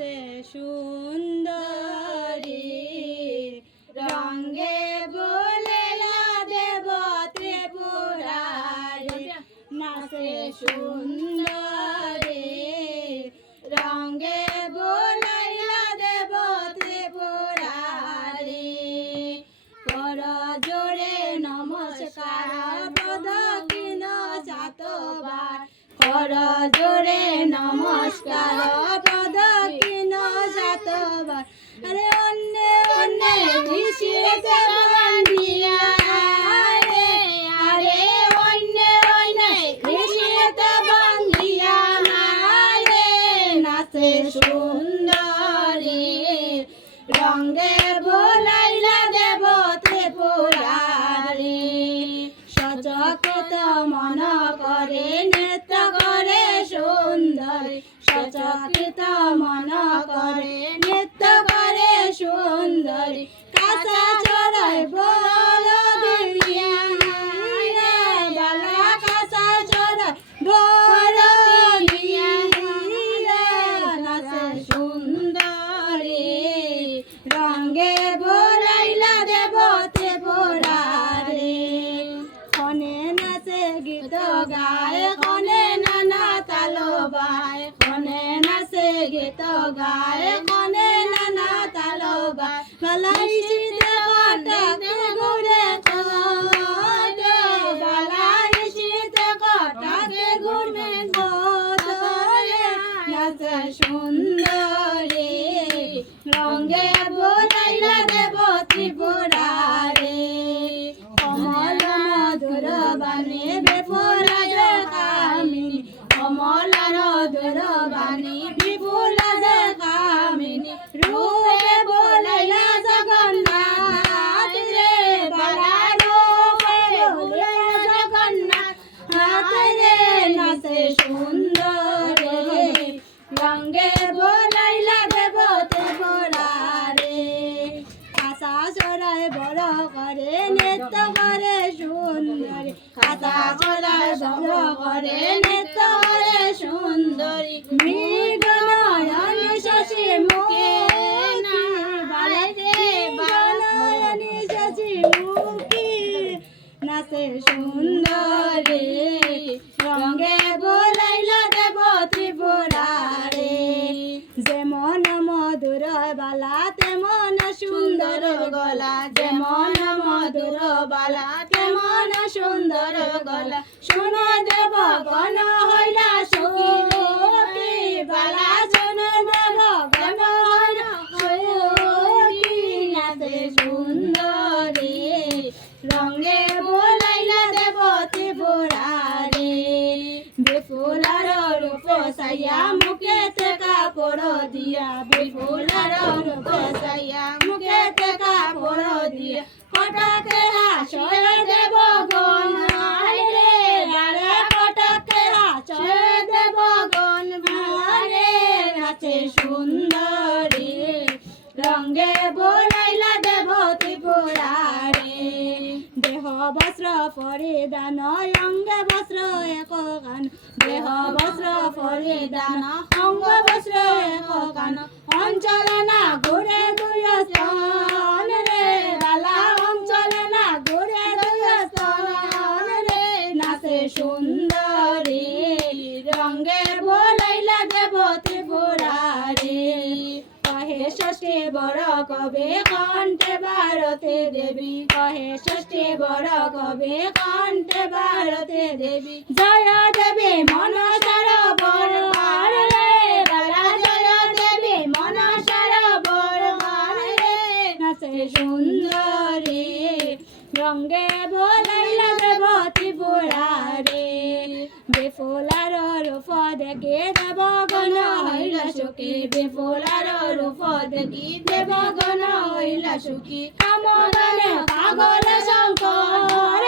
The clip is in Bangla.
নাচে সুন্দরী রঙ্গে বলে দেব ত্রিপুরারি নাচে সুন্দরী রঙ্গে বলাইলা দেব ত্রিপুরারি কর জোরে নমস্কার প্রদক্ষিণ সাতবার কর জোরে নমস্কার Yes, yes, yes. গীত গায়, কনে নানা তালো বায়, কনে নাচে গীত গায়, কনে নানা তালো বায়। নাচে সুন্দরী রঙ্গে বোলাইলা দেব ত্রিপুরারে সুন্দর রঙ্গে বোলাইলা দেবতে বোলারে কাঁচা চড়াই বড় করে নৃত্য করে সুন্দরী। কাঁচা চড়াই বড় করে নৃত্য করে সুন্দরী। সুন্দরী রঙ্গে বোলাইলা দেব ত্রিপুরারে। যেমন মধুর বালা, তেমন সুন্দর গলা। যেমন মধুর বালা, তেমন সুন্দর গলা। শুনে দেব গণ হইলা সুখী বালা শুনে দেব গণ হইলা সুখী নাচে সুন্দরী রঙ্গে বোলাইলা দেব ত্রিপুরারে বিপুলার রূপ সাইয়া মুখেতে কাপড় দিয়া বিপুলার বসাইয়া সাইয়া মুখেতে কাপড় দিয়া কটাকে হাসয় বস্ত্র পরিধান অঙ্গে বস্ত্র এক কান। দেহ বস্ত্র পরিধান অঙ্গ বস্ত্র এক কান। অঞ্চল না ঘুরে দুই স্থান রে বালা অঞ্চলে না ঘুরে দুই স্থান রে নাচে সুন্দরী রঙ্গে বোলাইলা দেব ত্রিপুরারে কহে ষষ্ঠী বড় কবে কণ্ঠে ভারতে দেবী? কহে ষষ্ঠী বড় কবে কণ্ঠে ভারতে দেবী? জয় দেবী মনসার বরবার রে, বালা জয় দেবী মনসার বরবার রে। নাচে সুন্দরী রঙ্গে ভোলাইলা দেব ত্রিপুরারে। বেফুলার রূপ দেখে দেব গণ? হইল সুখী বেফুলার রূপ দেখি দেব গণ? হইল সুখী। কামনে পাগল শঙ্কর